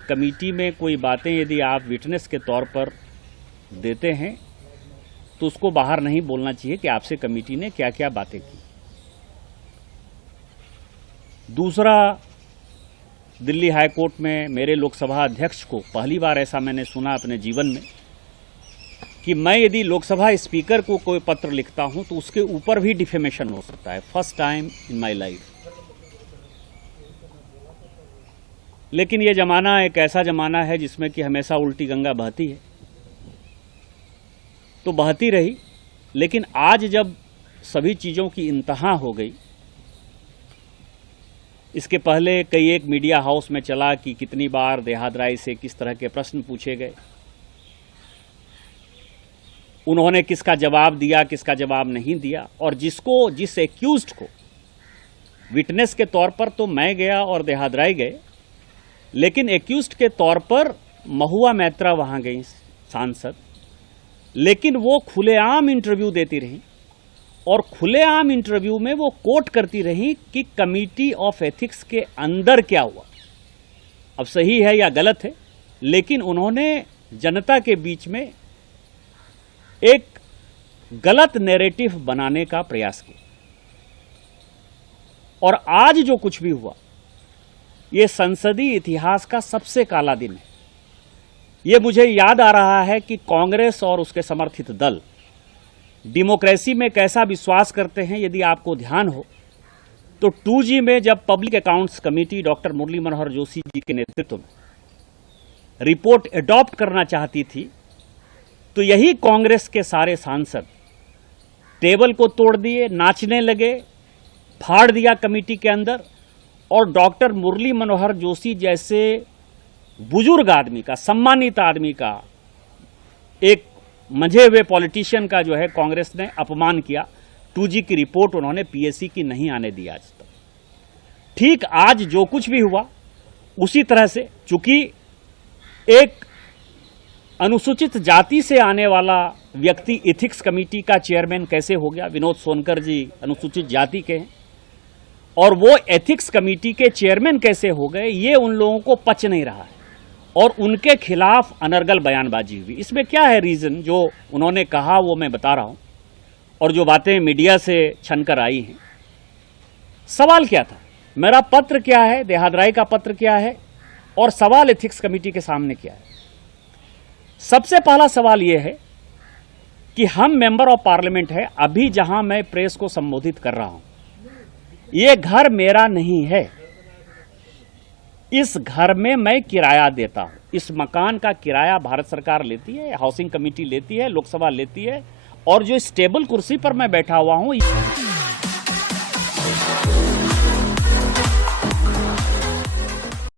Committee में कोई बातें यदि आप विटनेस के तौर पर देते हैं तो उसको बाहर नहीं बोलना चाहिए कि आपसे कमेटी ने क्या क्या बातें की। दूसरा, दिल्ली हाई कोर्ट में मेरे लोकसभा अध्यक्ष को पहली बार ऐसा मैंने सुना अपने जीवन में कि मैं यदि लोकसभा स्पीकर को कोई पत्र लिखता हूं तो उसके ऊपर भी डिफेमेशन हो सकता है। First time in my life. लेकिन ये जमाना एक ऐसा जमाना है जिसमें कि हमेशा उल्टी गंगा बहती है, तो बहती रही। लेकिन आज जब सभी चीज़ों की इंतहा हो गई, इसके पहले कई एक मीडिया हाउस में चला कि कितनी बार देहात राय से किस तरह के प्रश्न पूछे गए, उन्होंने किसका जवाब दिया, किसका जवाब नहीं दिया, और जिस एक्यूज्ड को विटनेस के तौर पर तो मैं गया और देहात राय गए, लेकिन एक्यूज्ड के तौर पर महुआ मैत्रा वहां गई सांसद, लेकिन वो खुलेआम इंटरव्यू देती रही और खुलेआम इंटरव्यू में वो कोट करती रही कि कमिटी ऑफ एथिक्स के अंदर क्या हुआ। अब सही है या गलत है, लेकिन उन्होंने जनता के बीच में एक गलत नैरेटिव बनाने का प्रयास किया। और आज जो कुछ भी हुआ, ये संसदीय इतिहास का सबसे काला दिन है। ये मुझे याद आ रहा है कि कांग्रेस और उसके समर्थित दल डेमोक्रेसी में कैसा विश्वास करते हैं। यदि आपको ध्यान हो तो 2G में जब public accounts committee doctor Murli Manohar Joshi ji के नेतृत्व में रिपोर्ट एडॉप्ट करना चाहती थी, तो यही कांग्रेस के सारे सांसद टेबल को तोड़ दिए, नाचने लगे, फाड़ दिया कमेटी के अंदर, और डॉक्टर मुरली मनोहर जोशी जैसे बुजुर्ग आदमी का, सम्मानित आदमी का, एक मंझे हुए पॉलिटिशियन का जो है कांग्रेस ने अपमान किया। 2G की रिपोर्ट उन्होंने पीएससी की नहीं आने दी आज तक। ठीक आज जो कुछ भी हुआ उसी तरह से, चूंकि एक अनुसूचित जाति से आने वाला व्यक्ति एथिक्स कमेटी का चेयरमैन कैसे हो गया, विनोद सोनकर जी अनुसूचित जाति के हैं, और वो एथिक्स कमेटी के चेयरमैन कैसे हो गए, ये उन लोगों को पच नहीं रहा है और उनके खिलाफ अनर्गल बयानबाजी हुई। इसमें क्या है रीजन, जो उन्होंने कहा वो मैं बता रहा हूं, और जो बातें मीडिया से छनकर आई हैं। सवाल क्या था, मेरा पत्र क्या है, देहात राय का पत्र क्या है, और सवाल एथिक्स कमेटी के सामने क्या है। सबसे पहला सवाल यह है कि हम मेंबर ऑफ पार्लियामेंट है, अभी जहां मैं प्रेस को संबोधित कर रहा हूं, ये घर मेरा नहीं है। इस घर में मैं किराया देता हूं। इस मकान का किराया भारत सरकार लेती है, हाउसिंग कमेटी लेती है, लोकसभा लेती है, और जो इस टेबल कुर्सी पर मैं बैठा हुआ हूं